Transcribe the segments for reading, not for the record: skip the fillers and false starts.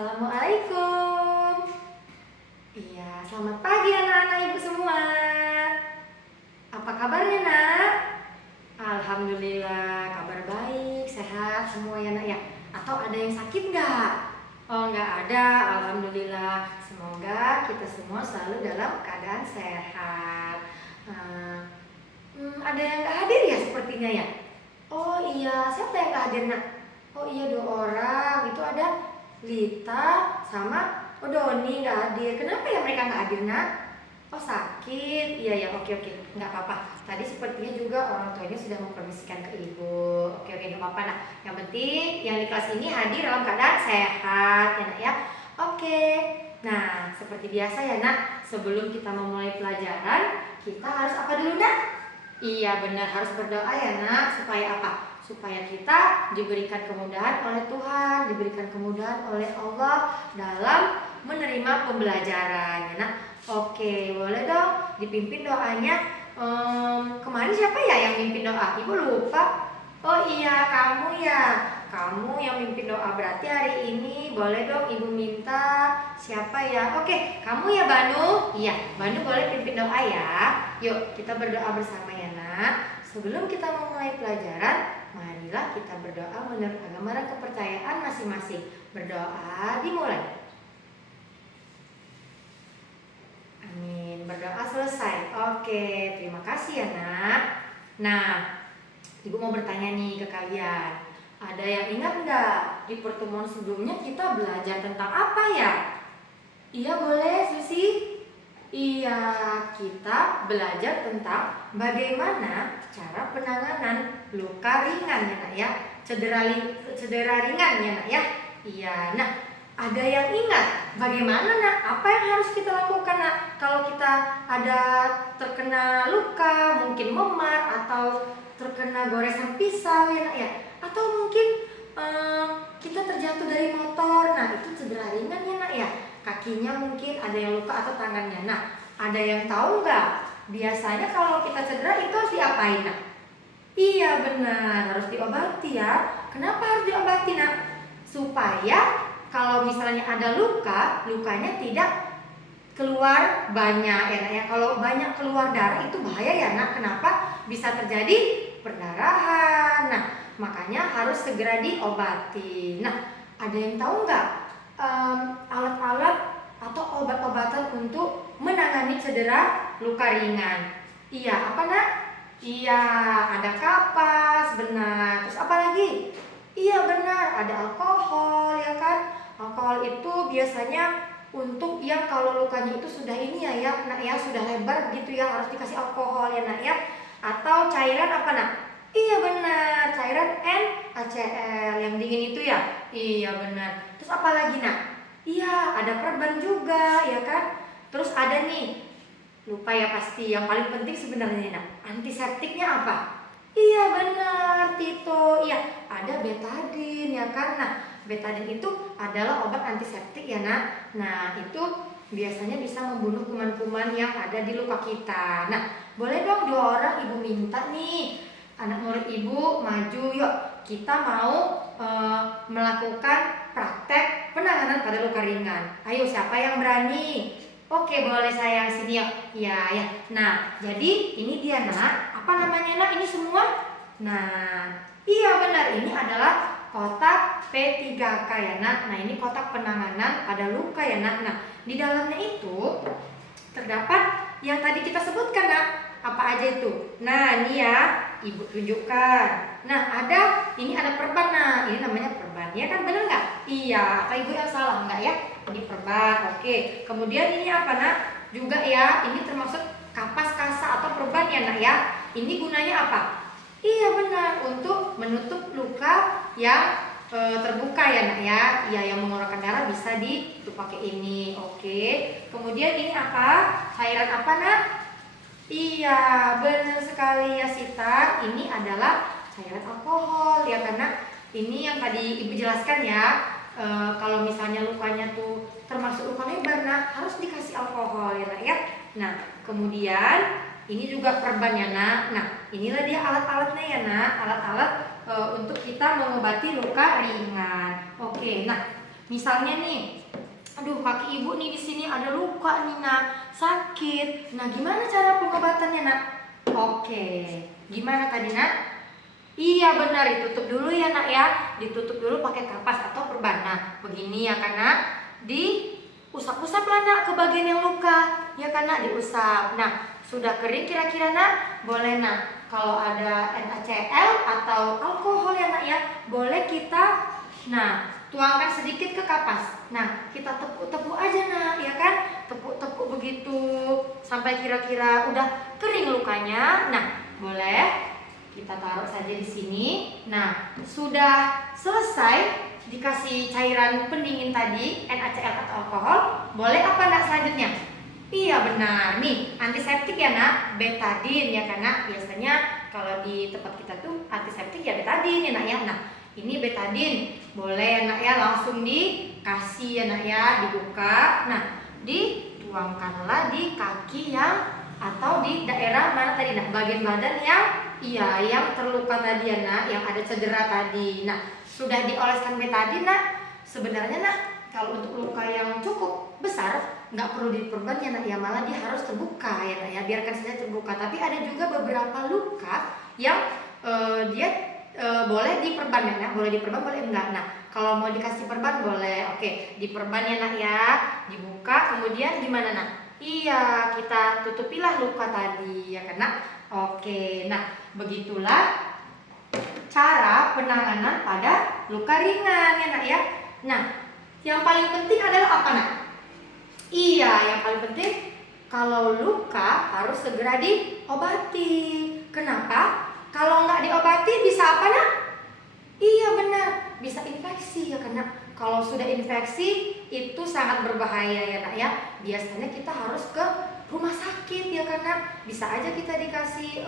Assalamualaikum. Iya, selamat pagi anak-anak ibu semua. Apa kabarnya nak? Alhamdulillah, kabar baik, sehat semua ya nak ya. Atau ada yang sakit nggak? Oh nggak ada, alhamdulillah. Semoga kita semua selalu dalam keadaan sehat. Ada yang nggak hadir ya sepertinya ya? Oh iya, siapa yang nggak hadir nak? Oh iya 2 orang, itu ada Lita sama Doni nggak hadir. Kenapa ya mereka nggak hadir nak? Oh sakit, iya ya, oke nggak apa-apa. Tadi sepertinya juga orang tuanya sudah mempermisikan ke ibu. Oke nggak apa-apa nak. Yang penting yang di kelas ini hadir dalam keadaan sehat ya nak ya. Oke. Nah seperti biasa ya nak, sebelum kita memulai pelajaran kita harus apa dulu nak? Iya benar, harus berdoa ya nak. Supaya apa? Supaya kita diberikan kemudahan oleh Tuhan, diberikan kemudahan oleh Allah dalam menerima pembelajaran ya nak. Oke, boleh dong dipimpin doanya. Kemarin siapa ya yang mimpin doa? Ibu lupa. Oh iya, kamu ya. Kamu yang mimpin doa, berarti hari ini boleh dong ibu minta siapa ya? Oke, kamu ya Banu. Iya, Banu boleh pimpin doa ya. Yuk, kita berdoa bersama ya nak. Sebelum kita memulai pelajaran, marilah kita berdoa menurut agama dan kepercayaan masing-masing. Berdoa dimulai. Amin. Berdoa selesai. Oke, terima kasih ya nak. Nah, ibu mau bertanya nih ke kalian. Ada yang ingat nggak di pertemuan sebelumnya kita belajar tentang apa ya? Iya boleh Susi. Iya, kita belajar tentang bagaimana cara penanganan luka ringan ya nak ya. Cedera ringan ya nak ya. Iya, nah ada yang ingat bagaimana nak? Apa yang harus kita lakukan nak? Kalau kita ada terkena luka, mungkin memar atau terkena goresan pisau ya nak ya. Atau mungkin kita terjatuh dari motor, nah itu cedera ringan ya nak ya. Kakinya mungkin ada yang luka atau tangannya. Nah, ada yang tahu nggak? Biasanya kalau kita cedera itu harus diapain nak? Iya benar, harus diobati ya. Kenapa harus diobati nak? Supaya kalau misalnya ada luka, lukanya tidak keluar banyak ya nak ya. Kalau banyak keluar darah itu bahaya ya nak. Kenapa? Bisa terjadi perdarahan. Nah, makanya harus segera diobati. Nah, ada yang tahu nggak alat-alat atau obat-obatan untuk menangani cedera luka ringan? Iya, apa nak? Iya, ada kapas, benar. Terus apa lagi? Iya benar, ada alkohol ya kan? Alkohol itu biasanya untuk yang kalau lukanya itu sudah ini ya nak ya, sudah lebar gitu ya, harus dikasih alkohol ya nak ya. Atau cairan apa nak? Iya benar, cairan NaCl yang dingin itu ya. Iya benar. Terus apa lagi nak? Iya, ada perban juga ya kan. Terus ada nih, lupa ya pasti, yang paling penting sebenarnya nak, antiseptiknya apa? Iya benar Tito. Iya, ada betadine ya kan. Nah, betadine itu adalah obat antiseptik ya nak. Nah, itu biasanya bisa membunuh kuman-kuman yang ada di luka kita. Nah, boleh dong 2 orang ibu minta nih, anak murid ibu maju yuk. Kita mau melakukan praktek penanganan pada luka ringan. Ayo siapa yang berani? Oke boleh sayang, sini yuk. Iya ya. Nah jadi ini dia nak. Apa namanya nak ini semua? Nah iya benar, ini adalah kotak P3K ya nak. Nah ini kotak penanganan pada luka ya nak. Nah di dalamnya itu terdapat yang tadi kita sebutkan nak. Apa aja itu? Nah ini ya ibu tunjukkan. Nah ini ada perban. Nah ini namanya perban ya kan, bener nggak? Iya, apa ibu yang salah nggak ya? Ini perban. Oke, kemudian ini apa nak? Juga ya, ini termasuk kapas kasa atau perban ya nak ya. Ini gunanya apa? Iya benar, untuk menutup luka yang terbuka ya nak ya. Iya, yang mengeluarkan darah bisa dipakai ini. Oke, kemudian ini apa? Cairan apa nak? Iya, benar sekali ya Sita. Ini adalah cairan alkohol ya, karena ini yang tadi ibu jelaskan ya. Kalau misalnya lukanya tuh termasuk luka lebar, nah harus dikasih alkohol ya nak ya. Nah, kemudian ini juga perban ya nak. Nah, inilah dia alat-alatnya ya nak. Alat-alat untuk kita mengobati luka ringan. Oke, nah Misalnya nih, aduh kaki ibu nih di sini ada luka nih nak, sakit. Nah gimana cara pengobatannya nak? Oke, gimana tadi nak? Iya benar, ditutup dulu ya nak ya. Ditutup dulu pakai kapas atau perban. Nah begini ya kan nak, diusap-usap lah nak ke bagian yang luka. Ya kan nak, diusap. Nah sudah kering kira-kira nak, boleh nak. Kalau ada NaCl atau alkohol ya nak ya, boleh kita tuangkan sedikit ke kapas. Nah kita tepuk-tepuk aja nak, ya kan? Tepuk-tepuk begitu sampai kira-kira udah kering lukanya. Nah boleh kita taruh saja di sini. Nah sudah selesai dikasih cairan pendingin tadi, NaCl atau alkohol, boleh apa nak selanjutnya? Iya benar, nih antiseptik ya nak, betadin ya kan nak. Biasanya kalau di tempat kita tuh antiseptik ya betadin ya nak ya. Nah ini betadin, boleh ya nak ya, langsung dikasih ya nak ya, dibuka. Nah dituangkanlah di kaki yang atau di daerah mana tadi nak, bagian badan yang terluka tadi ya nak, yang ada cedera tadi. Nah sudah dioleskan betadin nak, sebenarnya nak kalau untuk luka yang cukup besar nggak perlu diperban ya nak ya, malah dia harus terbuka ya nak ya, biarkan saja terbuka. Tapi ada juga beberapa luka yang dia boleh diperban ya nak, boleh diperban boleh enggak. Nah kalau mau dikasih perban boleh, oke diperban ya nak ya, dibuka kemudian gimana nak? Iya kita tutupilah luka tadi ya kan nak. Oke, nah begitulah cara penanganan pada luka ringan ya nak ya. Nah yang paling penting adalah apa nak? Iya, yang paling penting kalau luka harus segera diobati. Kenapa? Kalau nggak diobati bisa apa nak? Iya benar, bisa infeksi ya kan nak. Kalau sudah infeksi itu sangat berbahaya ya nak ya. Biasanya kita harus ke rumah sakit ya kan nak. Bisa aja kita dikasih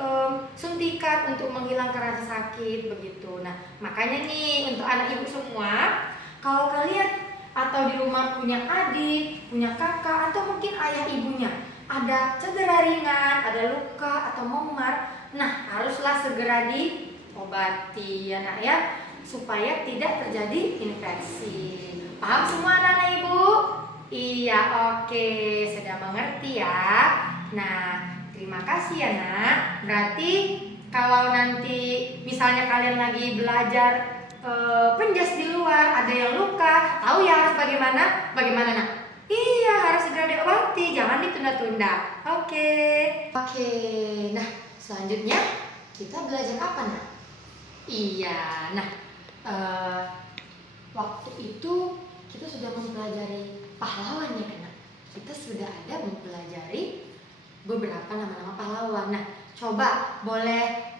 suntikan untuk menghilangkan rasa sakit begitu. Nah makanya nih untuk anak ibu semua, kalau kalian atau di rumah punya adik, punya kakak, atau mungkin ayah ibunya ada cedera ringan, ada luka atau memar, nah haruslah segera diobati ya nak ya, supaya tidak terjadi infeksi. Paham semua anak-anak ibu? Iya, oke, sudah mengerti ya. Nah terima kasih ya nak. Berarti kalau nanti misalnya kalian lagi belajar penjas di luar, ada yang luka, tahu ya harus bagaimana nak? Iya harus segera diobati, jangan ditunda-tunda. Oke, nah selanjutnya kita belajar apa nak? Iya, nah waktu itu kita sudah mempelajari pahlawan ya kan nak? Kita sudah ada mempelajari beberapa nama-nama pahlawan. Nah coba boleh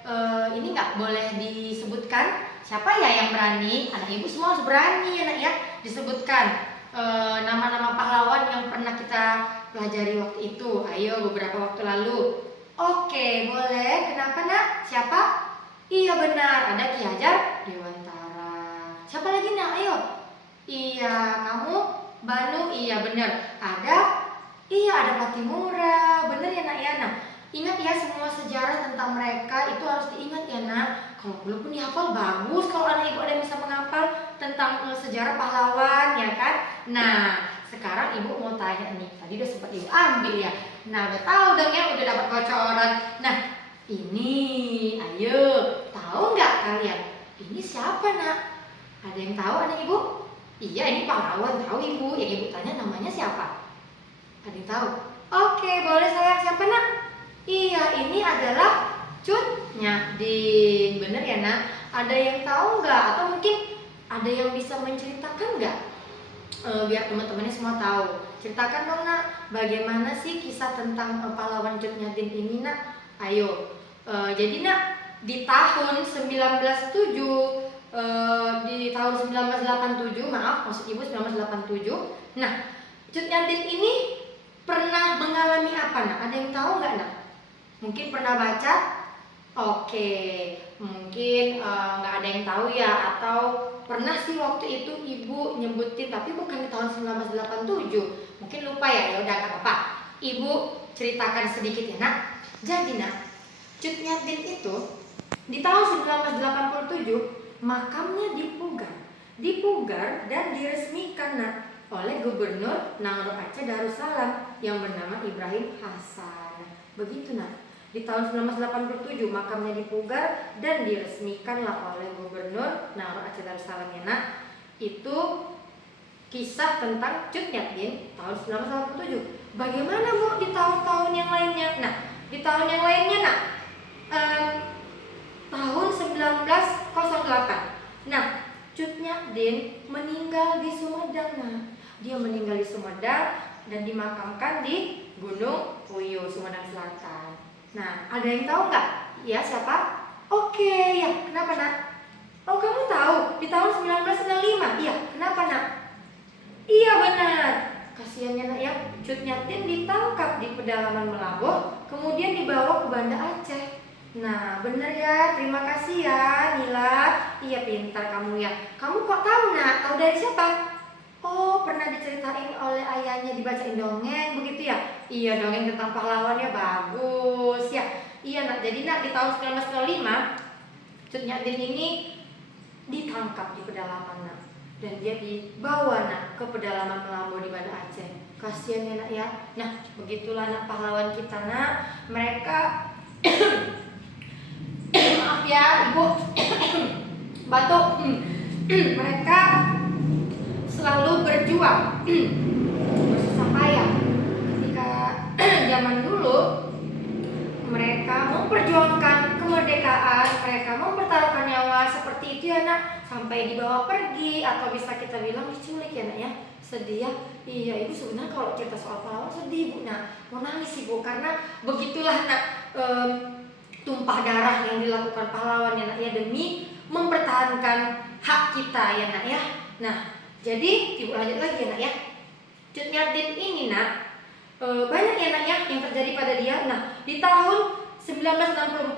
ini nggak boleh disebutkan? Siapa ya yang berani? Anak ibu semua harus berani ya nak ya. Disebutkan nama-nama pahlawan yang pernah kita pelajari waktu itu. Ayo beberapa waktu lalu. Oke boleh. Kenapa nak? Siapa? Iya benar, ada Ki Hajar Dewantara. Siapa lagi nak? Ayo. Iya kamu Banu. Iya benar. Ada Patimura. Benar ya nak ya. Nah ingat ya semua sejarah tentang mereka itu harus diingat ya nak. Kalau belum pun dihafal bagus kalau anak ibu ada yang bisa menghafal tentang sejarah pahlawan ya kan. Nah sekarang ibu mau tanya nih, tadi udah sempat ibu ambil ya. Nah udah tahu dong ya, udah dapat bocoran. Nah ini ayo tahu nggak kalian ini siapa nak? Ada yang tahu anak ibu? Iya ini pahlawan, tahu ibu. Yang ibu tanya namanya siapa? Ada yang tahu? Oke boleh sayang, siapa nak? Iya ini adalah Cut Nyak-Din. Bener ya nak? Ada yang tahu nggak? Atau mungkin ada yang bisa menceritakan nggak? Biar teman-temannya semua tahu. Ceritakan dong nak, bagaimana sih kisah tentang pahlawan Cut Nyak-Din ini nak? Ayo. Jadi nak di tahun 1907 di tahun 1987, maaf maksud ibu 1987. Nah Cut Nyak-Din ini pernah mengalami apa nak? Ada yang tahu nggak nak? Mungkin pernah baca? Oke, mungkin nggak ada yang tahu ya, atau pernah sih waktu itu ibu nyebutin tapi bukan di tahun 1987, mungkin lupa ya, udah nggak apa-apa. Ibu ceritakan sedikit ya nak. Jadi nak, Cut Nyak-Din itu di tahun 1987 makamnya di Pugan. dipugar dan diresmikan nak oleh Gubernur Nangro Aceh Darussalam yang bernama Ibrahim Hasan. Begitu nak. Di tahun 1987 makamnya dipugar dan diresmikanlah oleh Gubernur Nangro Aceh Darussalam ya nak. Itu kisah tentang Cut Nyak tahun 1987. Bagaimana Bu di tahun-tahun yang lainnya? Nah, di tahun yang lainnya nak, tahun 1908. Nah, Cut Nyak meninggal di Sumedang nah. Dia meninggal di Sumedang dan dimakamkan di Gunung Puyuh, Sumedang Selatan. Nah, ada yang tahu nggak? Ya, siapa? Oke, ya. Kenapa nak? Oh, kamu tahu? Di tahun 1995. Iya, kenapa nak? Iya benar. Kasihannya nak ya, Cut Nyak ditangkap di pedalaman Melaboh, kemudian dibawa ke Banda Aceh. Nah, benar ya. Terima kasih ya, Nila. Iya, pintar kamu ya. Kamu kok tahu nak? Tahu dari siapa? Oh, pernah diceritain oleh ayahnya, dibacain dongeng begitu ya? Iya, dongeng tentang pahlawannya bagus ya. Iya nak, jadi nak di tahun 1905 Cut Nyak ini ditangkap di pedalaman nak. Dan dia dibawa nak ke pedalaman Melaboh di Banda Aceh. Kasihan ya nak ya. Nah, begitulah nak pahlawan kita nak. Mereka maaf ya Ibu batuk. Mereka selalu berjuang bersusah payah. Ketika zaman dulu mereka memperjuangkan kemerdekaan, mereka mempertaruhkan nyawa seperti itu ya nak, sampai dibawa pergi atau bisa kita bilang diculik ya nak ya. Sedih ya. Iya Ibu sebenarnya kalau cerita soal pahlawan sedih Bu nak, mau nangis Ibu karena begitulah nak, tumpah darah yang dilakukan pahlawan ya nak ya demi mempertahankan hak kita ya nak ya. Nah, jadi Ibu lanjut lagi ya nak ya. Cut Nyak ini nak, banyak ya nak ya yang terjadi pada dia. Nah, di tahun 1964.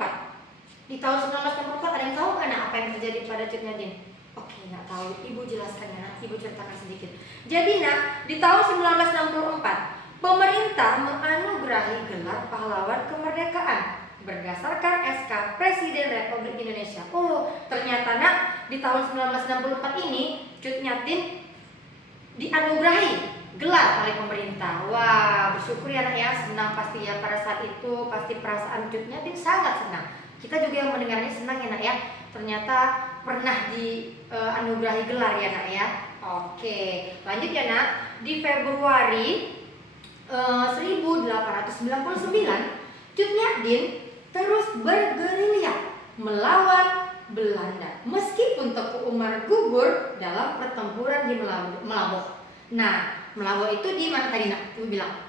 Di tahun 1964 ada yang tahu nggak nak apa yang terjadi pada Cut Nyak? Oke, nggak tahu. Ibu jelaskan ya nak. Ibu ceritakan sedikit. Jadi nak, di tahun 1964 pemerintah menganugerahi gelar pahlawan kemerdekaan berdasarkan SK Presiden Republik Indonesia. Oh, ternyata nak di tahun 1964 ini Cut Nyak dianugerahi gelar oleh pemerintah. Wah, bersyukur ya nak ya, senang pasti ya pada saat itu, pasti perasaan Cut Nyak sangat senang. Kita juga yang mendengarnya senang ya nak ya. Ternyata pernah dianugerahi gelar ya nak ya. Oke, lanjut ya nak. Di Februari 1899 Cut Nyak terus bergerilya melawan Belanda meskipun Teku Umar gugur dalam pertempuran di Melaboh. Nah, Melaboh itu di mana tadi nak? Ibu bilang.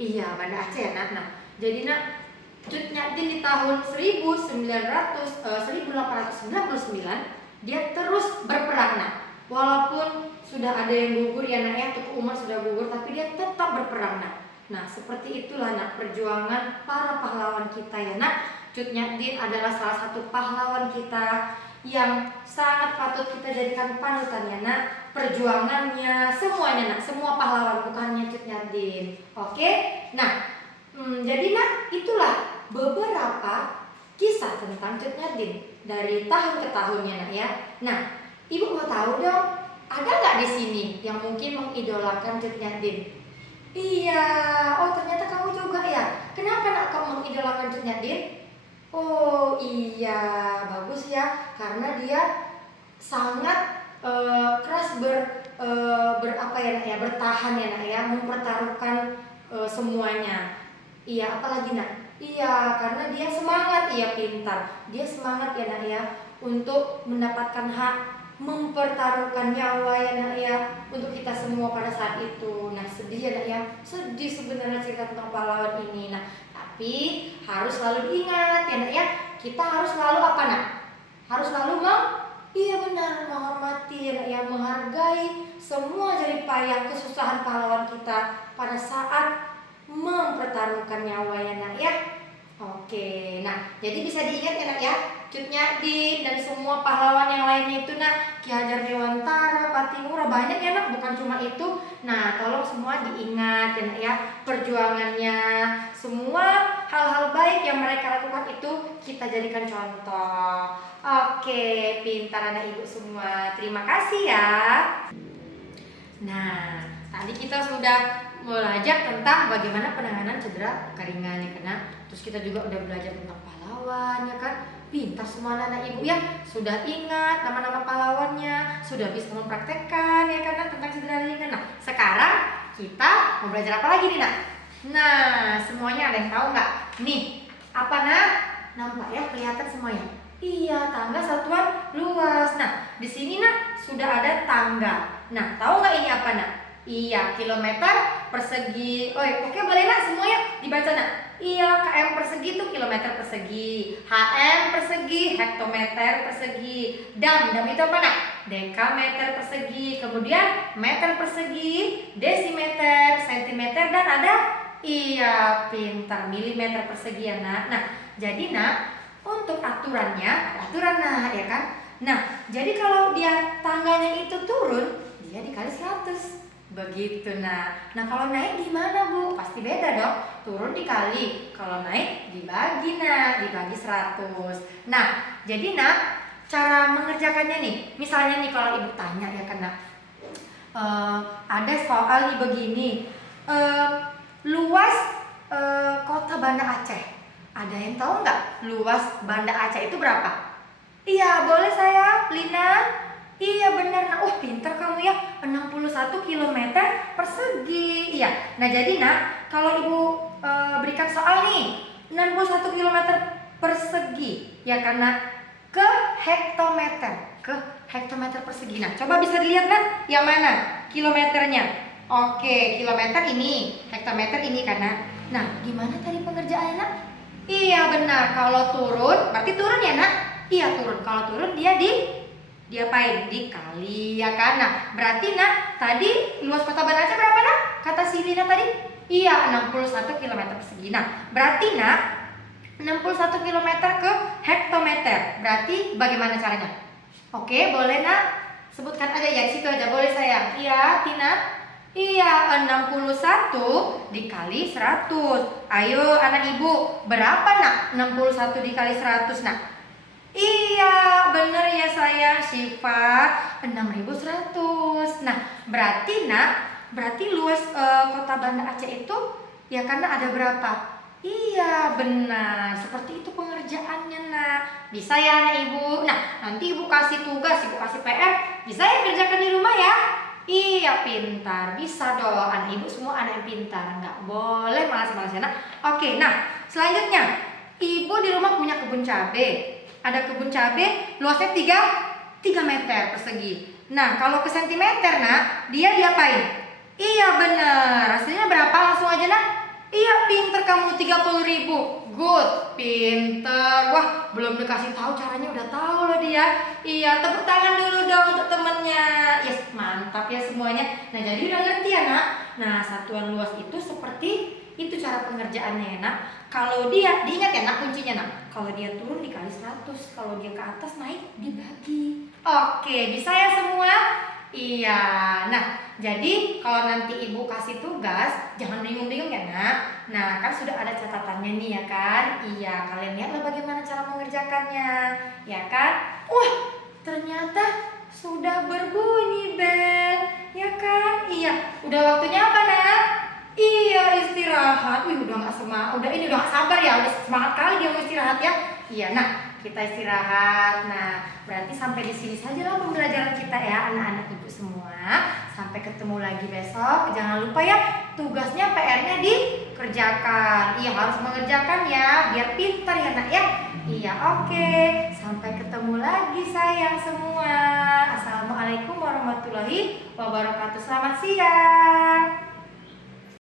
Iya, Banda Aceh ya nak. Nah, jadi nak Cut Nyak di tahun 1899 dia terus berperang nak. Walaupun sudah ada yang gugur ya nak ya, Teku Umar sudah gugur tapi dia tetap berperang nak. Nah, seperti itulah nak perjuangan para pahlawan kita ya nak. Cut Nyak adalah salah satu pahlawan kita yang sangat patut kita jadikan panutan ya nak. Perjuangannya semuanya nak, semua pahlawan bukan hanya Cut Nyak. Oke? Nah, jadi nak itulah beberapa kisah tentang Cut Nyak dari tahun ke tahunnya nak ya. Nah, Ibu mau tahu dong, ada nggak di sini yang mungkin mengidolakan Cut Nyak? Iya, oh ternyata kamu juga ya. Kenapa nak kamu mengidolakan Cut Nyak? Oh iya, bagus ya. Karena dia sangat keras berapa ya nak ya, bertahan ya nak ya, mempertaruhkan semuanya. Iya, apalagi nak? Iya, karena dia semangat, iya pintar. Dia semangat ya nak ya untuk mendapatkan hak, mempertaruhkan nyawa ya nak ya untuk kita semua pada saat itu. Nah, sedih ya nak ya, sedih sebenarnya cerita tentang pahlawan ini. Nah, tapi harus selalu diingat ya nak ya, kita harus selalu apa nak? Harus selalu iya benar, menghormati ya nak ya, menghargai semua jerih payah kesusahan pahlawan kita pada saat mempertaruhkan nyawa ya nak ya. Oke, nah jadi bisa diingat ya nak ya, Cut Nyak dan semua pahlawan yang lainnya itu nak, Ki Hajar Dewantara, Patimura, banyak ya nak, bukan cuma itu. Nah tolong semua diingat ya nak ya, perjuangannya, semua hal-hal baik yang mereka lakukan itu kita jadikan contoh. Oke, pintar anak ibu semua. Terima kasih ya. Nah, tadi kita sudah belajar tentang bagaimana penanganan cedera keringan ya karena terus kita juga udah belajar tentang pahlawan ya kan. Pintar semua anak ibu ya, sudah ingat nama-nama pahlawannya, sudah bisa mempraktekkan ya karena tentang cedera ringan. Nah, sekarang kita mau belajar apa lagi nih nak? Nah, semuanya ada yang tahu nggak? Nih, apa nak? Nampak ya, kelihatan semuanya. Iya, tangga satuan luas. Nah, di sini nak sudah ada tangga. Nah, tahu nggak ini apa nak? Iya, kilometer persegi. Oh, oke boleh nak semuanya dibaca nak. Iya, km persegi itu kilometer persegi. HM persegi, hektometer persegi. Dam itu apa nak? Dekameter persegi. Kemudian meter persegi, desimeter, sentimeter dan ada iya pintar milimeter persegi ya nak. Nah, jadi nak untuk aturannya, aturan nah ya kan. Nah, jadi kalau dia tangganya itu turun, dia dikali 100. Begitu nah. Nah, kalau naik gimana Bu? Pasti beda dong. Turun dikali, kalau naik dibagi nah, dibagi 100. Nah, jadi nak cara mengerjakannya nih. Misalnya nih kalau ibu tanya ya kan nak. Ada soal nih begini. Luas kota Banda Aceh. Ada yang tahu nggak luas Banda Aceh itu berapa? Iya, boleh saya, Lina. Iya benar, nah pintar kamu ya, 61 km persegi. Iya, nah jadi nak, kalau ibu berikan soal nih, 61 km persegi, ya karena ke hektometer persegi. Nah, coba bisa dilihat kan, yang mana kilometernya? Oke, kilometer ini, hektometer ini karena. Nah, gimana tadi pengerjaannya nak? Iya benar, kalau turun, berarti turun ya nak? Iya turun, kalau turun dia diapain? Dikali ya kan. Nah, berarti nak tadi luas kota Banda Aceh berapa nak? Kata si Lina tadi? Iya, 61 km persegi. Nah, berarti nak 61 km ke hektometer. Berarti bagaimana caranya? Oke, boleh nak? Sebutkan aja ya, di situ aja boleh sayang. Iya, Tina. Iya, 61 dikali 100. Ayo anak ibu, berapa nak 61 dikali 100 nak? Iya, bener ya sayang Syifa, 6100. Nah, berarti luas kota Banda Aceh itu ya karena ada berapa? Iya, benar. Seperti itu pengerjaannya, nak. Bisa ya anak ibu? Nah, nanti ibu kasih tugas, ibu kasih PR, bisa ya kerjakan di rumah ya? Iya, pintar. Bisa dong, anak ibu semua anak yang pintar. Nggak boleh malas-malas ya nak. Oke, nah selanjutnya, ibu di rumah punya kebun cabai. Ada kebun cabai luasnya 3 meter persegi. Nah, kalau ke sentimeter nak, dia diapain? Iya bener. Hasilnya berapa? Langsung aja nak. Iya pinter kamu, 30.000. Good, pinter. Wah, belum dikasih tahu caranya udah tahu loh dia. Iya, tepuk tangan dulu dong untuk temennya. Yes, mantap ya semuanya. Nah, jadi udah ngerti ya nak. Nah, satuan luas itu seperti itu cara pengerjaannya ya nak. Kalau dia, diingat ya nak kuncinya nak. Kalau dia turun dikali 100, kalau dia ke atas naik dibagi. Oke, bisa ya semua? Iya. Nah, jadi kalau nanti ibu kasih tugas, jangan bingung-bingung ya nak. Nah, kan sudah ada catatannya nih ya kan? Iya, kalian lihatlah bagaimana cara mengerjakannya. Ya kan? Wah, ternyata sudah berbunyi bel. Ya kan? Iya, udah waktunya apa nak? Iya istirahat. Udah nggak sabar ya, udah semangat kali dia mau istirahat ya. Iya, nah kita istirahat. Nah, berarti sampai di sini saja lah pembelajaran kita ya anak-anak ibu semua. Sampai ketemu lagi besok. Jangan lupa ya tugasnya PR-nya dikerjakan. Iya harus mengerjakan ya, biar pintar ya nak ya. Iya oke. Sampai ketemu lagi sayang semua. Assalamualaikum warahmatullahi wabarakatuh. Selamat siang.